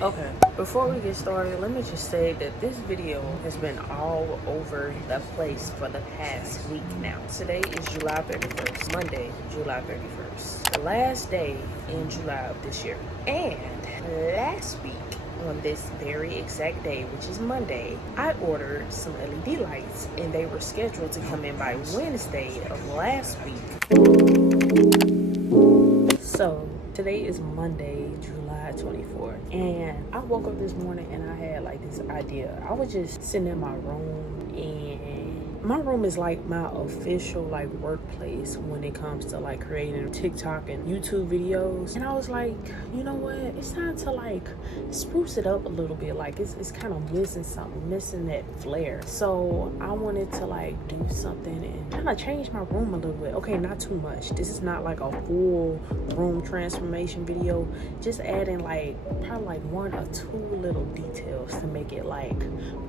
Okay, before we get started, let me just say that this video has been all over the place for the past week now. Today is July 31st, Monday, July 31st, the last day in July of this year. And last week, on this very exact day, which is Monday, I ordered some LED lights and they were scheduled to come in by Wednesday of last week. So today is Monday, July 24th, and I woke up this morning and I had like this idea. I was just sitting in my room, and my room is like my official like workplace when it comes to like creating TikTok and YouTube videos. And I was like, you know what, it's time to like spruce it up a little bit. Like it's kind of missing something, missing that flair. So I wanted to like do something and kind of change my room a little bit. Okay, not too much. This is not like a full room transformation video, just adding like probably like one or two little details to make it like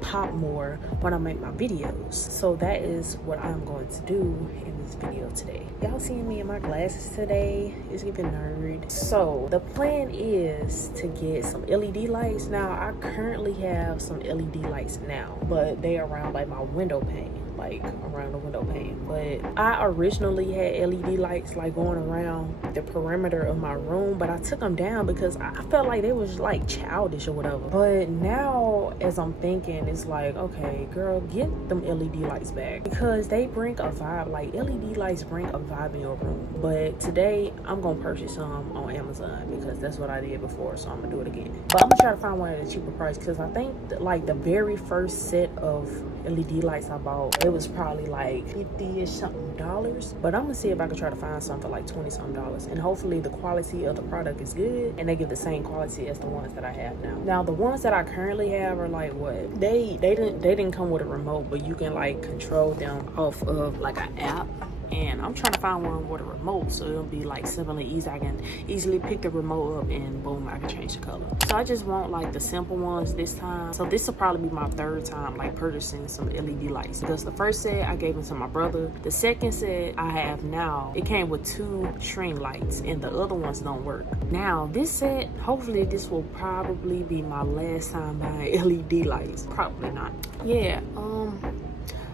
pop more when I make my videos. So that is what I'm going to do in this video today. Y'all seeing me in my glasses today? It's giving nerd. So the plan is to get some LED lights. Now I currently have some LED lights now, but they are around like my window pane, like around the window pane. But I originally had LED lights like going around the perimeter of my room, but I took them down because I felt like they was like childish or whatever. But now as I'm thinking, it's like, okay girl, get them LED lights back, because they bring a vibe. Like LED lights bring a vibe in your room. But today I'm gonna purchase some on Amazon because that's what I did before, so I'm gonna do it again. But I'm gonna try to find one at a cheaper price, because I think like the very first set of LED lights I bought, it was probably like $50-ish something. But I'm gonna see if I can try to find some for like $20-something, and hopefully the quality of the product is good and they give the same quality as the ones that I have now. Now the ones that I currently have are like what? They didn't come with a remote, but you can like control them off of like an app. And I'm trying to find one with a remote, so it'll be like simple and easy. I can easily pick the remote up and boom, I can change the color. So I just want like the simple ones this time. So this will probably be my third time like purchasing some LED lights, because the first set I gave them to my brother. The second set I have now, it came with 2 string lights and the other ones don't work. Now this set, hopefully this will probably be my last time buying LED lights. Probably not. Yeah,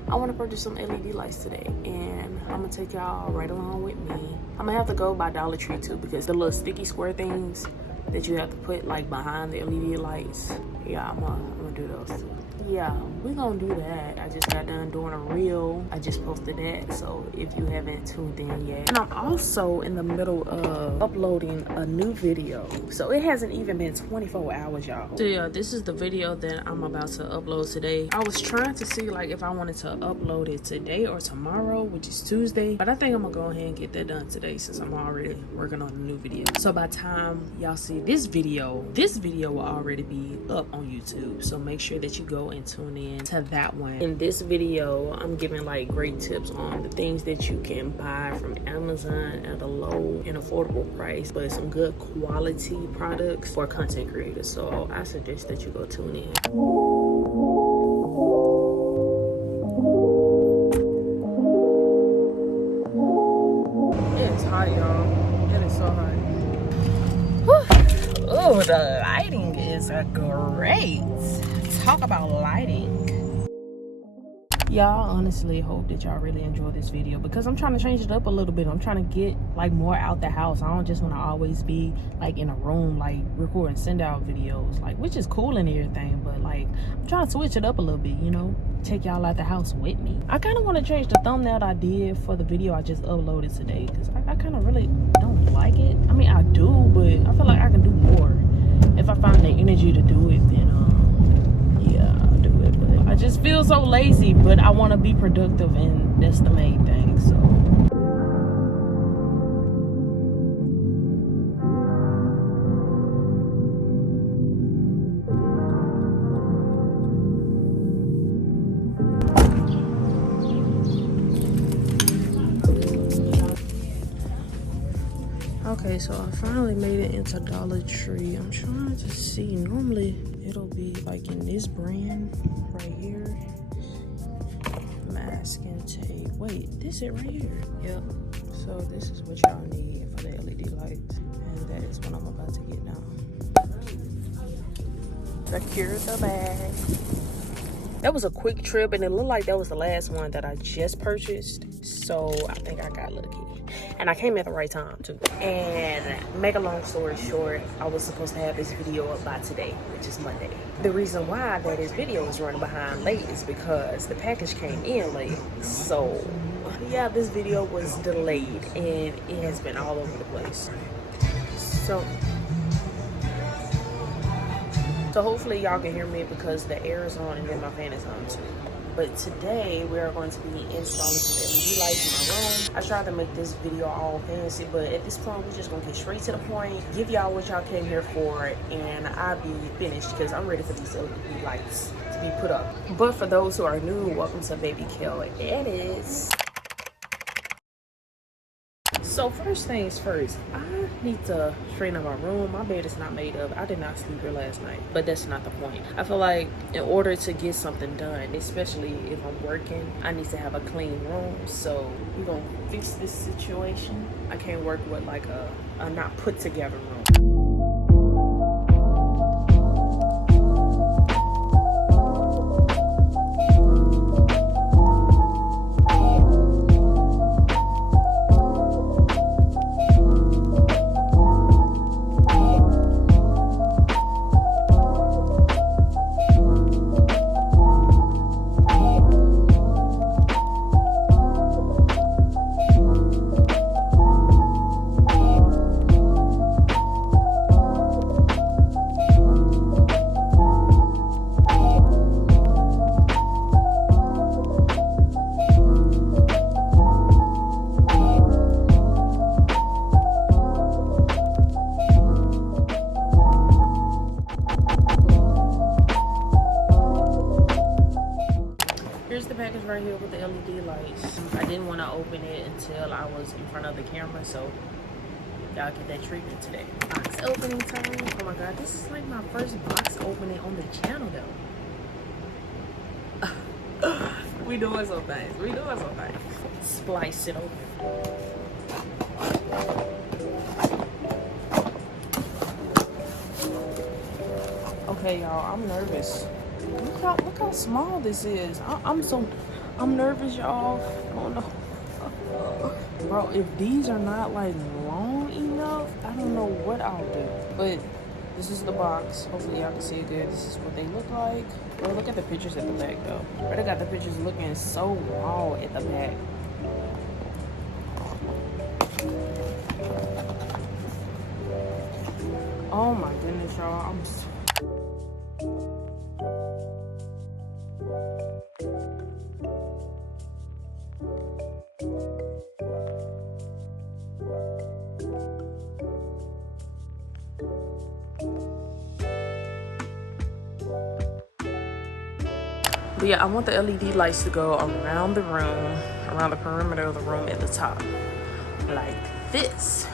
I want to purchase some LED lights today, and I'm gonna take y'all right along with me. I'm gonna have to go by Dollar Tree too, because the little sticky square things that you have to put like behind the LED lights, yeah, I'm gonna do those too. Yeah, we're gonna do that. I just got done doing a reel. I just posted that, so if you haven't tuned in yet. And I'm also in the middle of uploading a new video, so it hasn't even been 24 hours, y'all. So yeah, this is the video that I'm about to upload today. I was trying to see like if I wanted to upload it today or tomorrow, which is Tuesday, but I think I'm gonna go ahead and get that done today, since I'm already working on a new video. So by the time y'all see this video will already be up on YouTube, so make sure that you go and tune in to that one. In this video, I'm giving like great tips on the things that you can buy from Amazon at a low and affordable price, but some good quality products for content creators. So I suggest that you go tune in. It's hot, y'all. It is so hot. Oh, the lighting is great. Talk about lighting. Y'all, honestly hope that y'all really enjoy this video, because I'm trying to change it up a little bit. I'm trying to get like more out the house. I don't just want to always be like in a room like recording send out videos, like, which is cool and everything, but like I'm trying to switch it up a little bit, you know, take y'all out the house with me. I kind of want to change the thumbnail I did for the video I just uploaded today, because I kind of really don't like it. I mean, I do, but I feel like I can do more. If I find the energy to do it, then yeah, I'll do it. But I just feel so lazy, but I want to be productive, and that's the main thing. So okay, so I finally made it into Dollar Tree. I'm trying to see, normally it'll be like in this brand right here, masking tape. Wait, this it right here. Yep. So this is what y'all need for the LED lights, and that is what I'm about to get now. Secure the bag. That was a quick trip, and it looked like that was the last one that I just purchased. So I think I got lucky. And I came at the right time too. And make a long story short, I was supposed to have this video up by today, which is Monday. The reason why that this video is running behind late is because the package came in late. So yeah, this video was delayed and it has been all over the place. So hopefully y'all can hear me because the air is on and then my fan is on too. But today we are going to be installing some LED lights in my room. I tried to make this video all fancy, but at this point we're just gonna get straight to the point, give y'all what y'all came here for, and I'll be finished because I'm ready for these LED lights to be put up. But for those who are new, welcome to BabyKelEdits. So first things first, I need to straighten up my room. My bed is not made up. I did not sleep here last night, but that's not the point. I feel like in order to get something done, especially if I'm working, I need to have a clean room. So we're gonna fix this situation. I can't work with like a not put together room. Here's the package right here with the LED lights. I didn't want to open it until I was in front of the camera, so y'all get that treatment today. Box opening time. Oh my god, this is like my first box opening on the channel though. We doing some things. We doing some things. Splice it open. Okay, y'all, I'm nervous. Look how small this is. I'm nervous, y'all. I don't know. Bro, if these are not like long enough, I don't know what I'll do. But this is the box. Hopefully y'all can see it good. This is what they look like. Well, look at the pictures at the back though. But I got the pictures looking so raw at the back. Oh my goodness, y'all. But yeah, I want the LED lights to go around the room, around the perimeter of the room at the top, like this.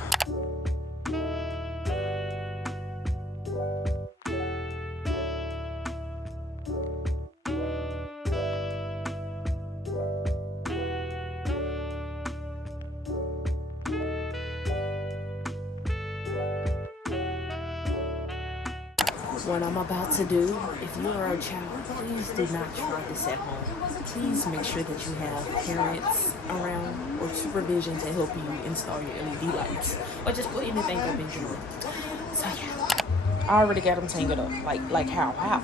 What I'm about to do, if you are a child, please do not try this at home. Please make sure that you have parents around or supervision to help you install your LED lights, or just put anything up in your room. So yeah, I already got them tangled up. Like how?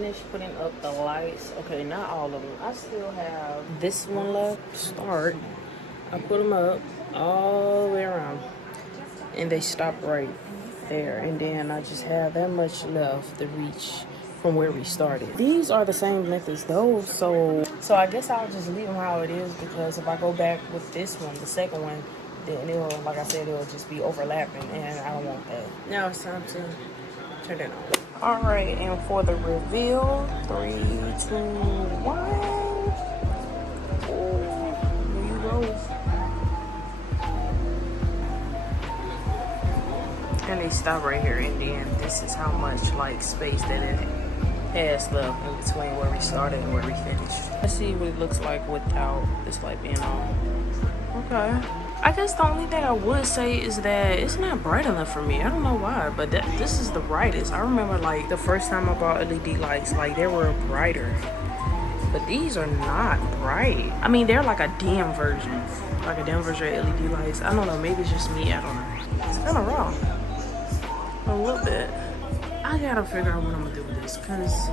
finished putting up the lights. Okay, not all of them. I still have this one left. Start. I put them up all the way around, and they stop right there. And then I just have that much left to reach from where we started. These are the same length as those, so I guess I'll just leave them how it is, because if I go back with this one, the second one, then it'll, like I said, it'll just be overlapping, and I don't want that. Now it's time to turn it on. All right, and for the reveal, 3, 2, 1. Oh, here you go. And they stop right here, and then this is how much like space that it has left in between where we started and where we finished. Let's see what it looks like without this light being on. Okay. I guess the only thing I would say is that it's not bright enough for me. I don't know why, but this is the brightest. I remember like the first time I bought LED lights, like they were brighter. But these are not bright. I mean, they're like a dim version. Like a dim version of LED lights. I don't know, maybe it's just me, I don't know. It's kind of raw. A little bit. I gotta figure out what I'm gonna do with this, because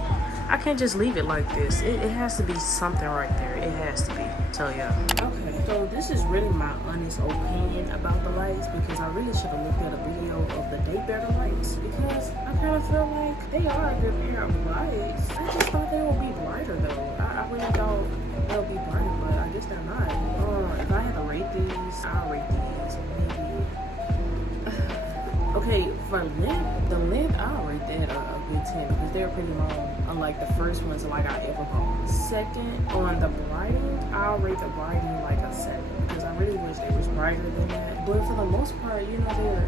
I can't just leave it like this. It has to be something right there. It has to be. Tell ya. Okay, so this is really my honest opinion about the lights, because I really should have looked at a video of the Day Better lights, because I kind of feel like they are a good pair of lights. I just thought they would be brighter though. I really thought they'll be brighter, but I guess they're not. If I had to rate these, I'll rate these maybe. Okay, for length, the length, I'll rate that a good 10, because they're pretty long, unlike the first ones like I ever bought. Second, on the brighting, I'll rate the brighting like a 7, because I really wish they was brighter than that. But for the most part, they're good.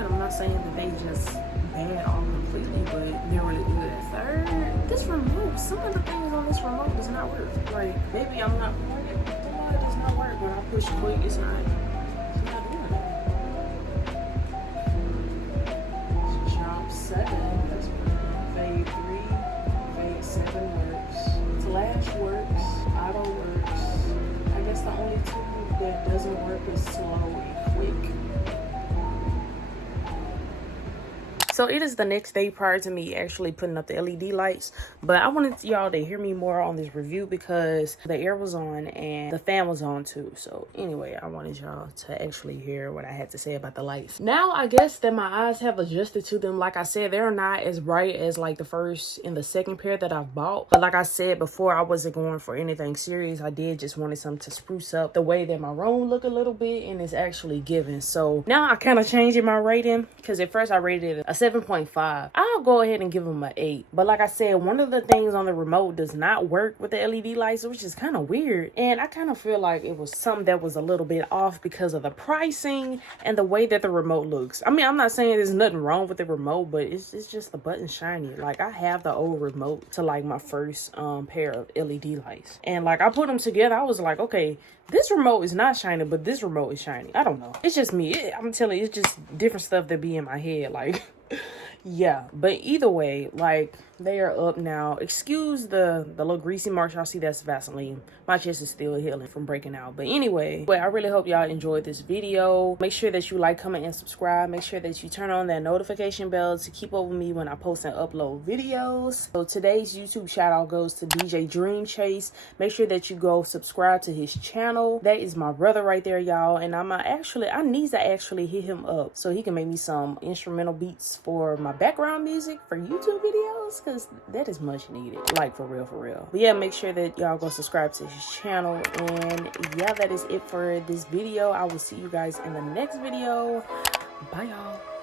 I'm not saying that they just bad all completely, but they're really good. Third, this remote, some of the things on this remote does not work. Like, maybe I'm not pointed, but it does not work. When I push quick, it's not doing it. Drop 7, that's perfect. Fade 3, fade 7 works. Flash works, auto works. I guess the only two that doesn't work is slow and quick. So it is the next day prior to me actually putting up the LED lights, but I wanted y'all to hear me more on this review because the air was on and the fan was on too. So anyway, I wanted y'all to actually hear what I had to say about the lights. Now I guess that my eyes have adjusted to them. Like I said, they're not as bright as like the first and the second pair that I've bought, but like I said before, I wasn't going for anything serious. I did just wanted something to spruce up the way that my room look a little bit, and it's actually giving. So now I kind of changed my rating, because at first I rated it a 7.5. I'll go ahead and give them an 8. But like I said, one of the things on the remote does not work with the LED lights, which is kind of weird. And I kind of feel like it was something that was a little bit off because of the pricing and the way that the remote looks. I mean, I'm not saying there's nothing wrong with the remote, but it's just the button shiny. Like, I have the old remote to like my first pair of LED lights. And like I put them together, I was like, okay, this remote is not shiny, but this remote is shiny. I don't know. It's just me. I'm telling you, it's just different stuff that be in my head. Like, yeah, but either way, like, they are up now. Excuse the little greasy marks y'all see. That's Vaseline. My chest is still healing from breaking out. But anyway, I really hope y'all enjoyed this video. Make sure that you like, comment, and subscribe. Make sure that you turn on that notification bell to keep up with me when I post and upload videos. So today's YouTube shout out goes to DJ Dream Chase. Make sure that you go subscribe to his channel. That is my brother right there, y'all. And I need to actually hit him up so he can make me some instrumental beats for my background music for YouTube videos, because that is much needed, like, for real. But yeah, make sure that y'all go subscribe to his channel. And yeah, that is it for this video. I will see you guys in the next video. Bye, y'all.